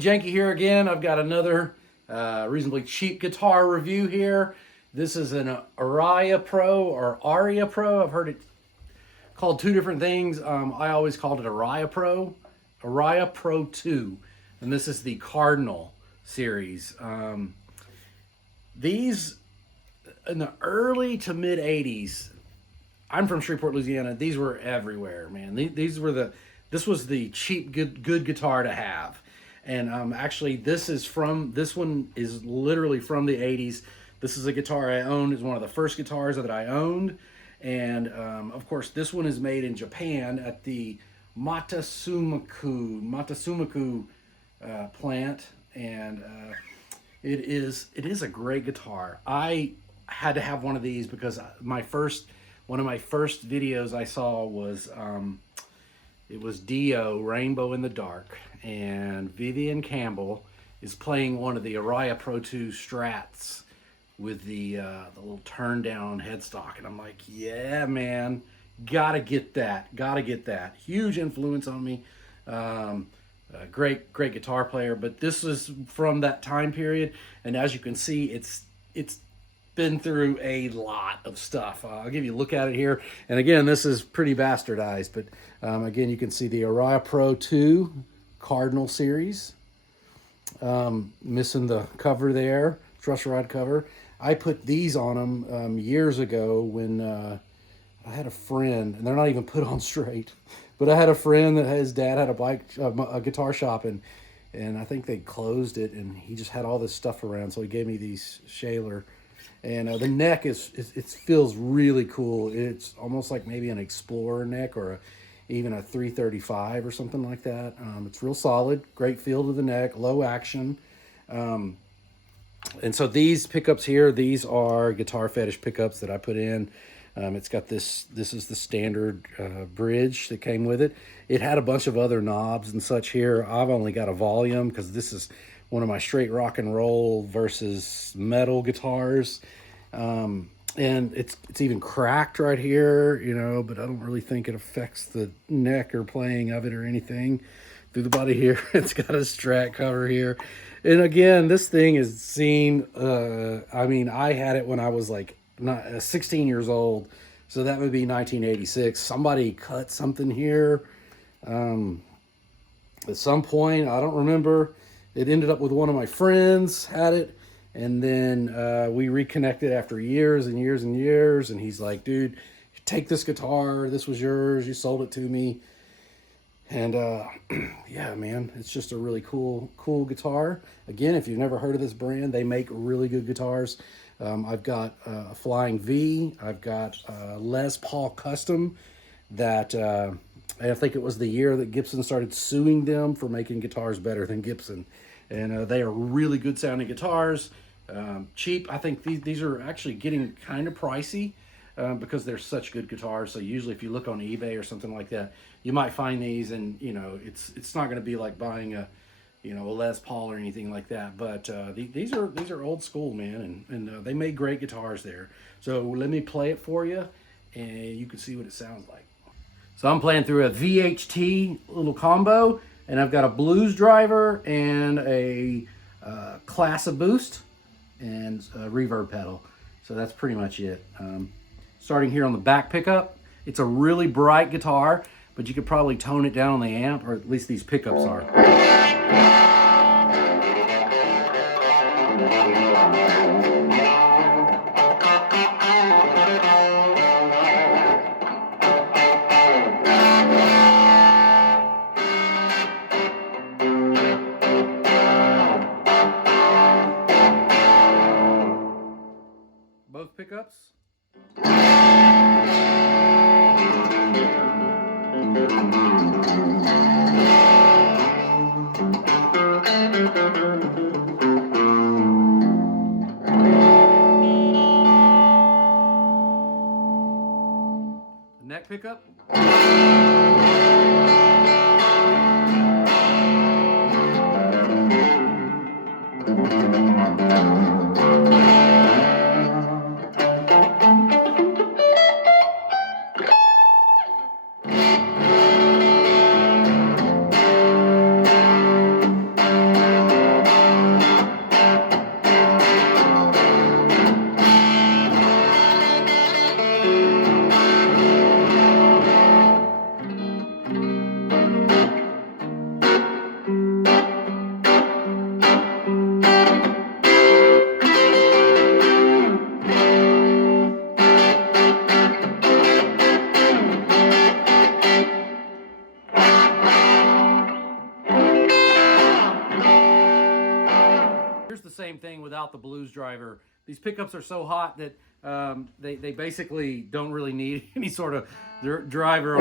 Janky here again. I've got another reasonably cheap guitar review here. This is an Aria Pro or Aria Pro. I've heard it called two different things. I always called it Aria Pro 2. And this is the Cardinal series. These, in the early to mid 80s, I'm from Shreveport, Louisiana. These were everywhere, man. This was the cheap, good guitar to have. And actually, this one is literally from the 80s. This is a guitar I owned. It's one of the first guitars that I owned. And of course, this one is made in Japan at the Matsumoku plant. And it is a great guitar. I had to have one of these because one of my first videos I saw was it was Dio, Rainbow in the Dark, and Vivian Campbell is playing one of the Aria Pro 2 Strats with the little turn down headstock, and I'm like, yeah, man, gotta get that. Huge influence on me. Great guitar player, but this is from that time period, and as you can see, it's been through a lot of stuff. I'll give you a look at it here, and again, this is pretty bastardized, but again, you can see the Aria Pro 2 Cardinal series. Missing the cover there, truss rod cover. I put these on them years ago when I had a friend, and they're not even put on straight, but I had a friend that his dad had a guitar shop, and I think they closed it, and he just had all this stuff around, so he gave me these Shaler. And the neck it feels really cool. It's almost like maybe an Explorer neck or even a 335 or something like that. It's real solid, great feel to the neck, low action. And so these pickups here, these are Guitar Fetish pickups that I put in. It's got this is the standard bridge that came with it. It had a bunch of other knobs and such here. I've only got a volume because this is one of my straight rock and roll versus metal guitars. And it's even cracked right here, you know, but I don't really think it affects the neck or playing of it or anything. Through the body here, it's got a Strat cover here. And again, this thing is seen, I mean, I had it when I was like 16 years old, so that would be 1986. Somebody cut something here at some point, I don't remember. It ended up with one of my friends had it, and then we reconnected after years and years and years, and he's like, dude, take this guitar, this was yours, you sold it to me. And yeah, man, it's just a really cool guitar. Again, if you've never heard of this brand, they make really good guitars. I've got a Flying V. I've got a Les Paul Custom that I think it was the year that Gibson started suing them for making guitars better than Gibson. And they are really good sounding guitars. Cheap. I think these are actually getting kind of pricey because they're such good guitars. So usually if you look on eBay or something like that, you might find these, and you know, it's not going to be like buying a Les Paul or anything like that. But these are old school, man, and they made great guitars there. So let me play it for you, and you can see what it sounds like. So I'm playing through a VHT little combo, and I've got a blues driver and a Classa boost and a reverb pedal. So that's pretty much it. Starting here on the back pickup, it's a really bright guitar, but you could probably tone it down on the amp, or at least these pickups are. Both pickups. The neck pickup. without the blues driver. These pickups are so hot that they basically don't really need any sort of driver.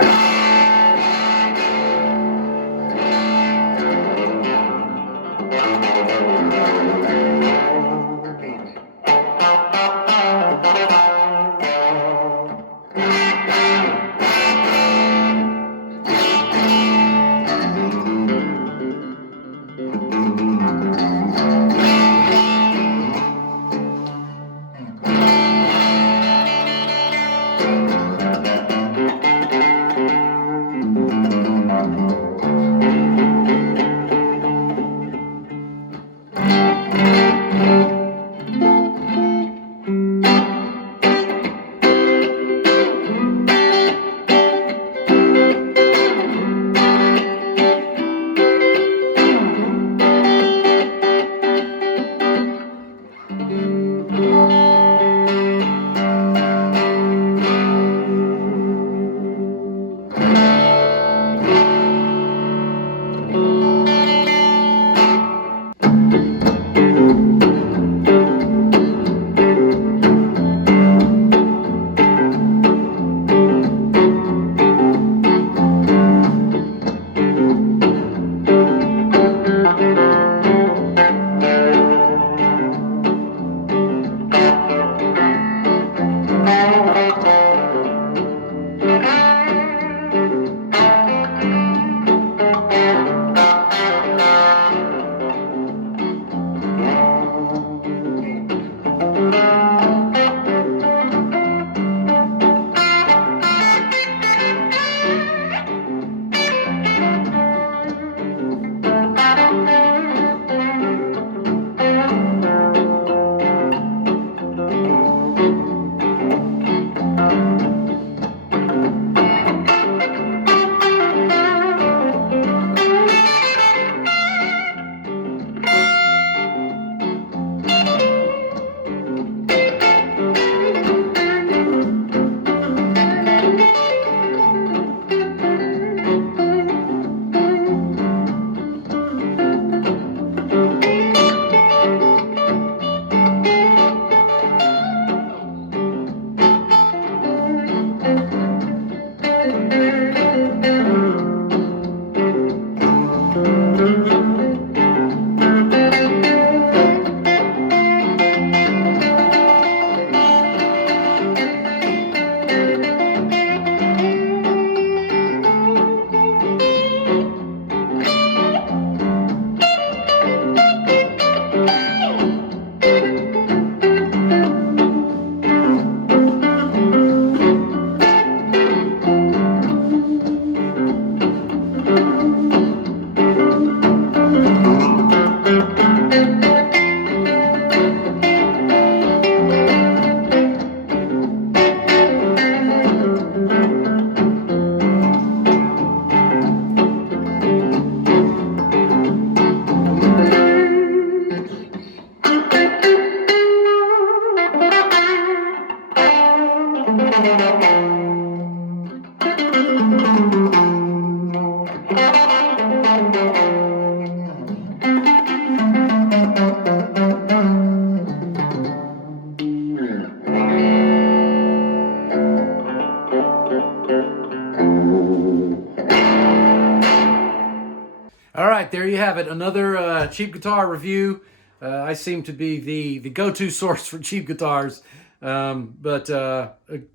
All right, there you have it. Another cheap guitar review. I seem to be the go-to source for cheap guitars. But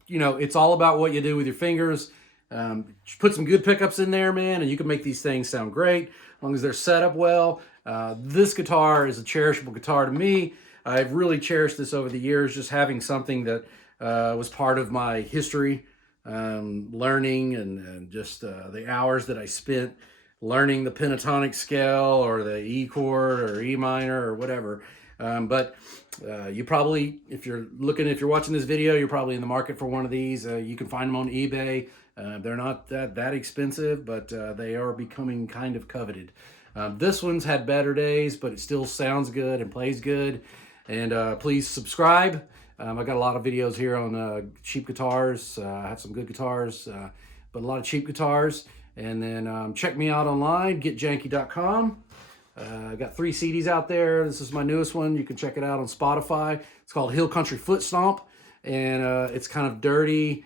you know, it's all about what you do with your fingers. Put some good pickups in there, man, and you can make these things sound great as long as they're set up well. This guitar is a cherishable guitar to me. I've really cherished this over the years, just having something that was part of my history, learning and just the hours that I spent learning the pentatonic scale or the E chord or E minor or whatever. But you probably, if you're watching this video, you're probably in the market for one of these. You can find them on eBay. They're not that expensive, but they are becoming kind of coveted. This one's had better days, but it still sounds good and plays good. And please subscribe. I got a lot of videos here on cheap guitars. I have some good guitars, but a lot of cheap guitars. And then check me out online, getjanky.com. I got 3 CDs out there. This is my newest one. You can check it out on Spotify. It's called Hill Country Foot Stomp, and it's kind of dirty,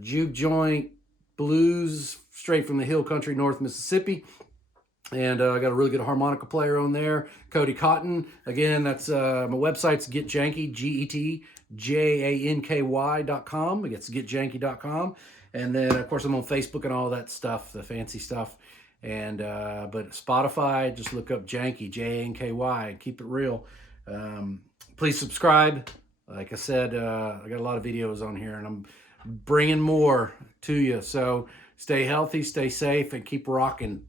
juke joint, blues, straight from the Hill Country, North Mississippi. And I got a really good harmonica player on there, Cody Cotton. Again, that's my website's GetJanky, GetJanky.com. It's GetJanky.com. And then, of course, I'm on Facebook and all that stuff, the fancy stuff. And but Spotify, just look up Janky, Janky, and keep it real. Please subscribe. Like I said, I got a lot of videos on here, and I'm bringing more to you. So stay healthy, stay safe, and keep rocking.